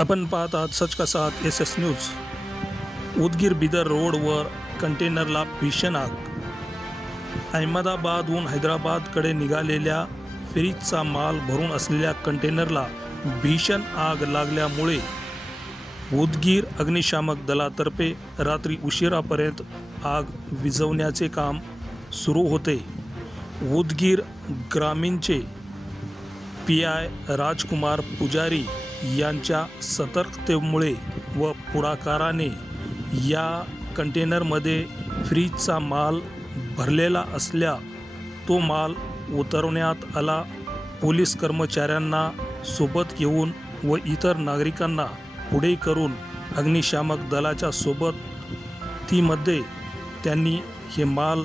आपण पाहत आहात सच का साथ SS न्यूज। उदगीर बिदर रोडवर कंटेनरला भीषण आग। अहमदाबादहून हैदराबादकडे निघालेल्या फेरीचा माल भरून असलेल्या कंटेनरला भीषण आग लागल्यामुळे उदगीर अग्निशामक दलातर्फे रात्री उशिरापर्यंत आग विझवण्याचे काम सुरू होते। उदगीर ग्रामीणचे PI राजकुमार पुजारी यांच्या सतर्कतेमुळे व पुढाकाराने या कंटेनरमध्ये फ्रीजचा माल भरलेला असल्या तो माल उतरवण्यात आला। पोलीस कर्मचाऱ्यांना सोबत घेऊन व इतर नागरिकांना पुढे करून अग्निशामक दलाच्या सोबतीमध्ये त्यांनी हे माल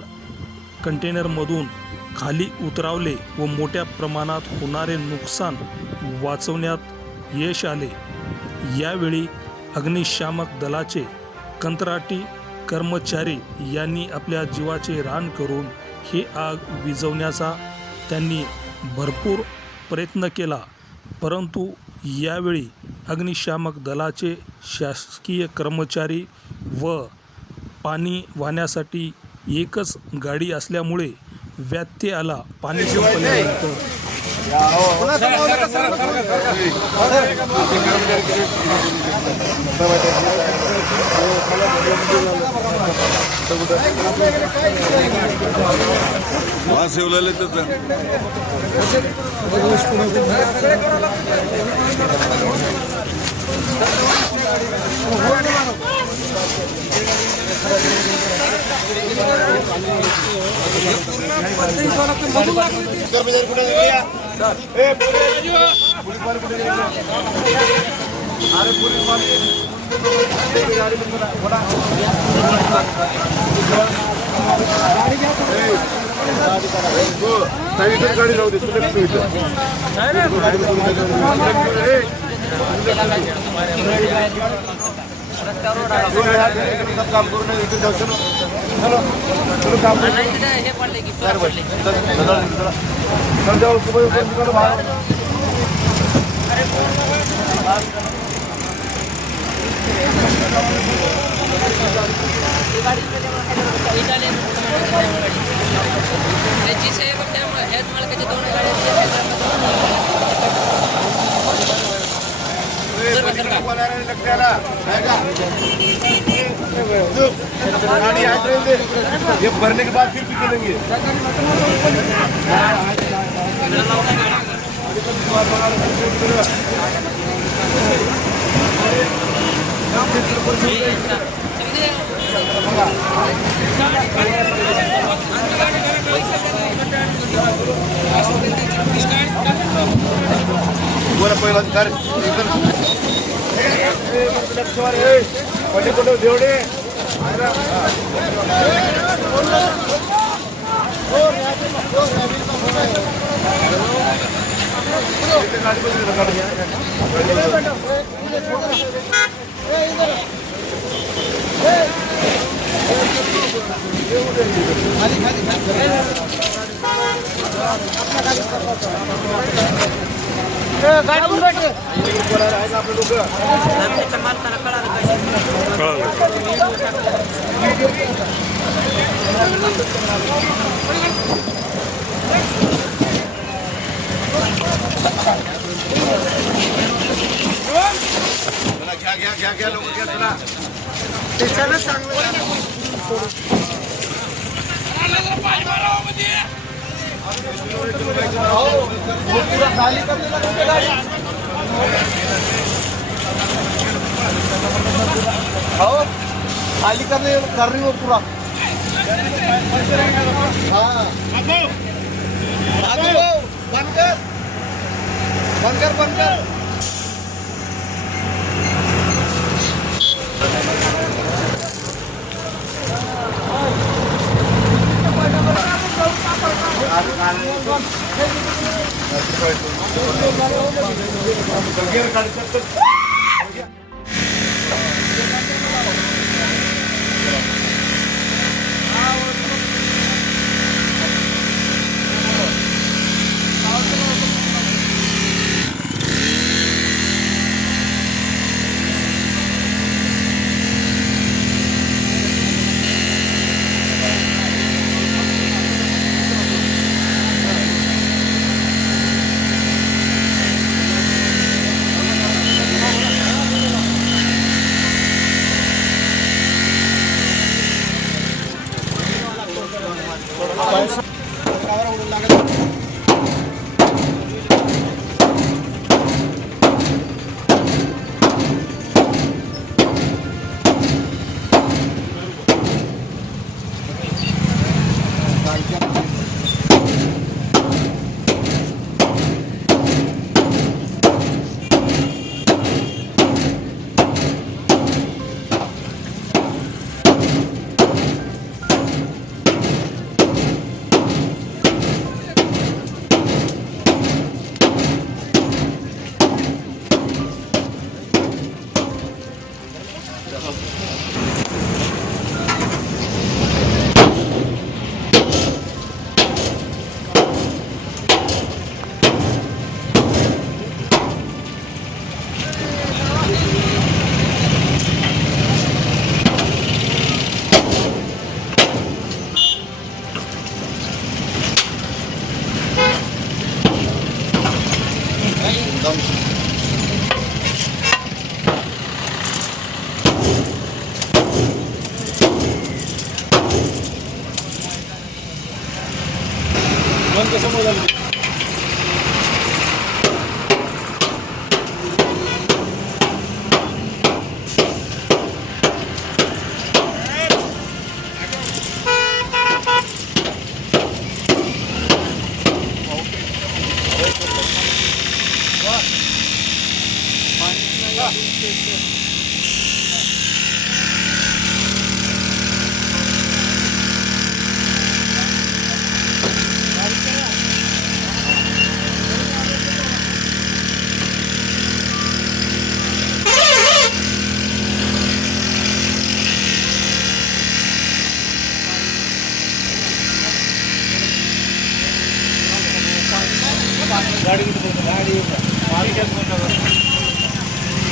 कंटेनरमधून खाली उतरवले व मोठ्या प्रमाणात होणारे नुकसान वाचवण्यात यश आले। यावेळी अग्निशामक दलाचे कंत्राटी कर्मचारी यांनी आपल्या जीवाचे रान करून ही आग विझवण्याचा त्यांनी भरपूर प्रयत्न केला, परंतु यावेळी अग्निशामक दलाचे शासकीय कर्मचारी व पाणी वाहण्यासाठी एकच गाडी असल्यामुळे व्यत्यय आला। पाणी संपल्यानंतर गाडी राहू दे काम करू ये भरने के बाद फिर निकलेंगे। बोला पहिला पटे देवडे घ्या लोक घ्या तुला त्याच्यानं चांगलं खाली खाली करने कर रही हो पूरा। हाँ बंद कर बंद कर बंद कर।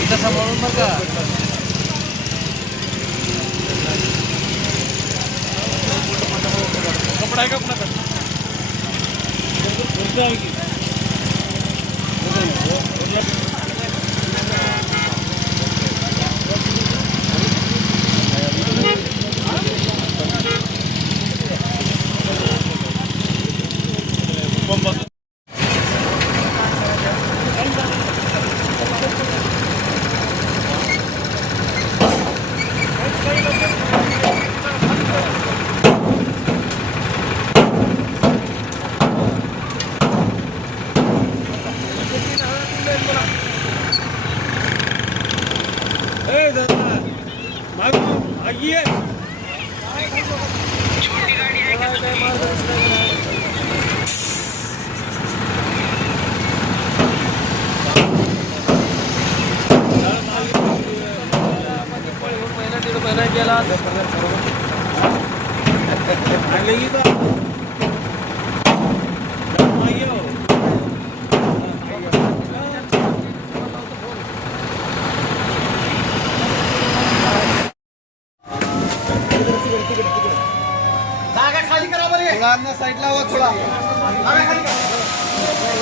इथं समोरून बघा कपडा आहे का कुणाकडे जागा खाली करा बरे थोडा साईडला हो थोडा जागा खाली करा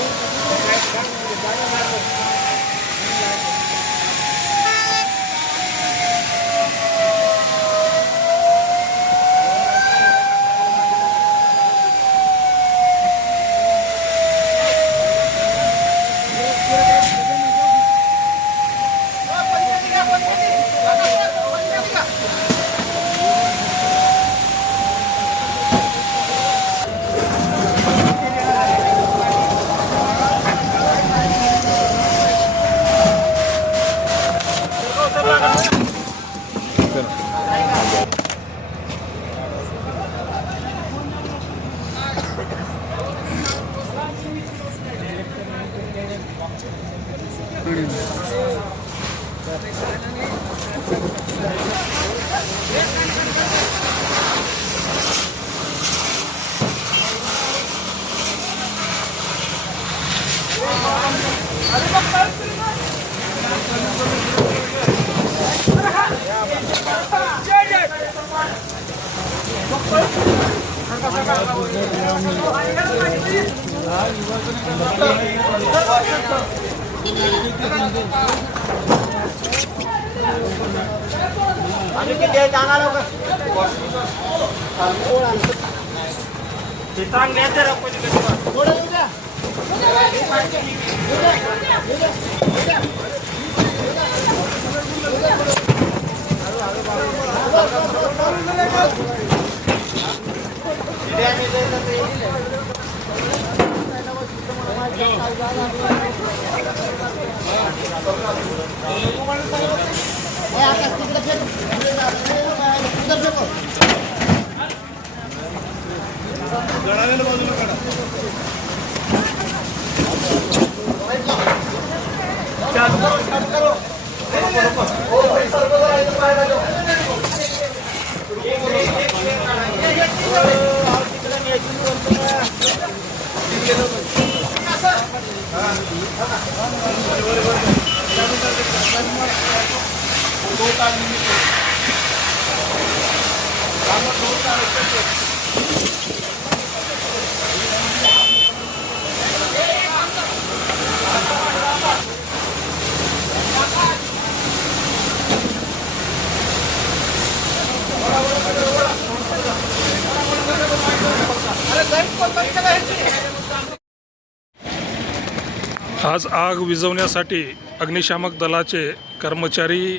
आज आग विझवण्यासाठी अग्निशामक दलाचे कर्मचारी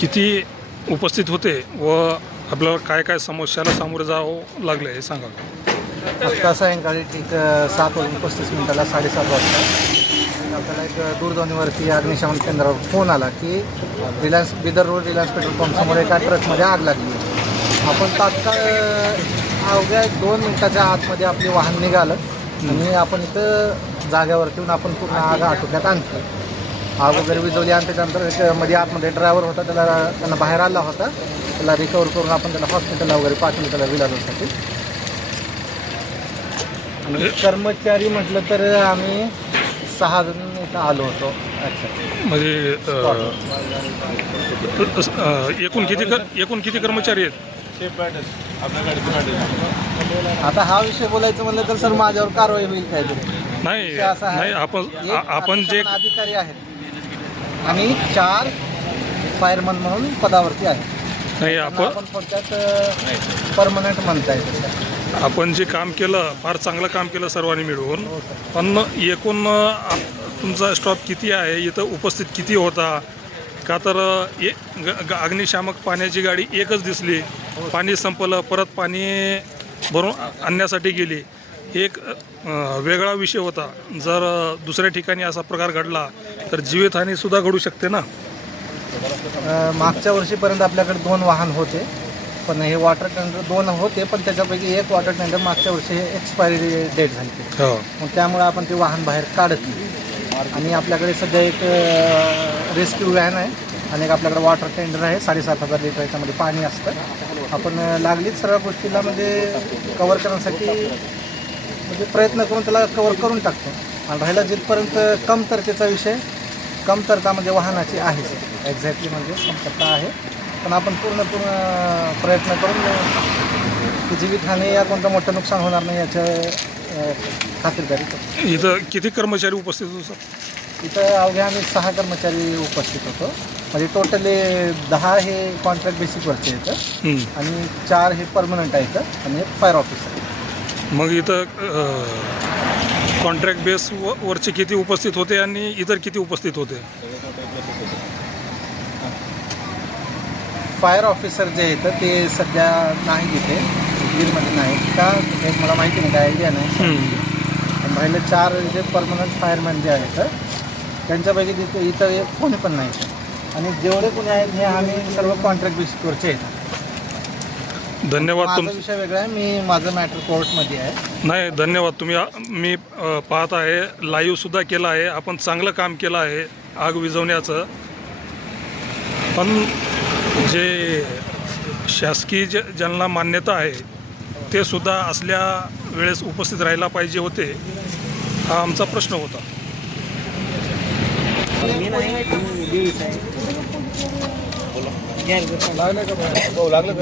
किती उपस्थित होते व आपल्याला काय काय समस्याला सामोरे जावं लागले हे सांगा. आत्ता सायंकाळी ठीक 7:35 साडे 7 वाजता आपल्याला एक दूरध्वनीवरती अग्निशमन केंद्रावर फोन आला की Reliance Bidar road Reliance petrol पंपसमोर एका ट्रकमध्ये आग लागली. आपण तात्काळ अवघ्या 2 मिनिटाच्या आतमध्ये आपले वाहन निघालं आणि आपण इथं जाग्यावरती येऊन आपण पूर्ण आग आटोक्यात आणली. आग वगैरे विझवली आणि त्याच्यानंतर मध्ये आतमध्ये ड्रायव्हर होता, त्यांना बाहेर आला होता. त्याला रिकवर करून आपण त्याला हॉस्पिटलला वगैरे पाठवलं त्याला विलाजासाठी. आणि कर्मचारी म्हटलं तर आम्ही 6 जण इथं आलो होतो. म्हणजे एकूण किती कर्मचारी आहेत? आता हा विषय बोलायचं म्हणलं तर सर माझ्यावर कारवाई होईल काहीतरी. नाही विषय असा आहे, नाही आपण जे अग्निशमन अधिकारी आहेत आणि 4 फायरमन म्हणून पदावरती आहेत. नाही त्यांना आपण थोडक्यात परमनंट म्हणता येतं सर. आपण जे काम केलं फार चांगलं काम केलं सर्वांनी मिळून. पण एकूण तुमचा स्टॉप किती आहे, इथं उपस्थित किती होता? का तर अग्निशामक पाण्याची गाडी एकच दिसली, पाणी संपलं, परत पाणी भरून आणण्यासाठी गेली. एक वेगळा विषय होता. जर दुसऱ्या ठिकाणी असा प्रकार घडला तर जीवितहानीसुद्धा घडू शकते ना. मागच्या वर्षीपर्यंत आपल्याकडे 2 वाहन होते, पण हे वॉटर टँकर 2 होते, पण त्याच्यापैकी एक वॉटर टँकर मागच्या वर्षी हे एक्सपायरी डेट झाली. हो. मग त्यामुळे आपण ते वाहन बाहेर काढत नाही. आणि आपल्याकडे सध्या एक रेस्क्यू व्हॅन आहे आणि एक आपल्याकडे वॉटर टेंडर आहे. 7,500 लिटर याच्यामध्ये पाणी असतं. आपण लागलीच सर्व गोष्टीला म्हणजे कवर करण्यासाठी म्हणजे प्रयत्न करून त्याला कवर करून टाकतो. आणि राहिला जिथपर्यंत कमतरतेचा विषय, कमतरता म्हणजे वाहनाची आहे एक्झॅक्टली, म्हणजे कमतरता आहे. पण आपण पूर्ण प्रयत्न करून जीवितहानी या कोणतं मोठं नुकसान होणार नाही याच्या खातिरदारी करतो. इथं किती कर्मचारी उपस्थित होते? इथं अवघ्या आम्ही 6 कर्मचारी उपस्थित होतो. म्हणजे टोटली 10 हे कॉन्ट्रॅक्ट बेसिकवरचे येतं आणि 4 हे परमनंट आहेत आणि एक फायर ऑफिसर. मग इथं कॉन्ट्रॅक्ट बेस वरचे किती उपस्थित होते आणि इतर किती उपस्थित होते? फायर ऑफिसर जे येतं ते सध्या नाही इथे बीडमध्ये नाही का, हे मला माहिती नाही, काय आयडिया नाही. आणि राहिले 4 जे परमनंट फायरमॅन जे आहेत त्यांच्यापैकी तिथे इतर कोणी पण नाही. आणि जेवढे कोणी आहेत हे आम्ही सर्व कॉन्ट्रॅक्ट बेसिसवरचे आहेत. धन्यवाद. माझा विषय वेगळा आहे, माझं मॅटर कोर्टमध्ये आहे. नाही, धन्यवाद. मी पाहत आहे, लाईव्हसुद्धा केलं आहे. आपण चांगलं काम केलं आहे आग विझवण्याचं. पण जे शासकीय ज्यांना मान्यता आहे ते सुद्धा असल्या वेळेस उपस्थित राहायला पाहिजे होते, हा आमचा प्रश्न होता. लागलं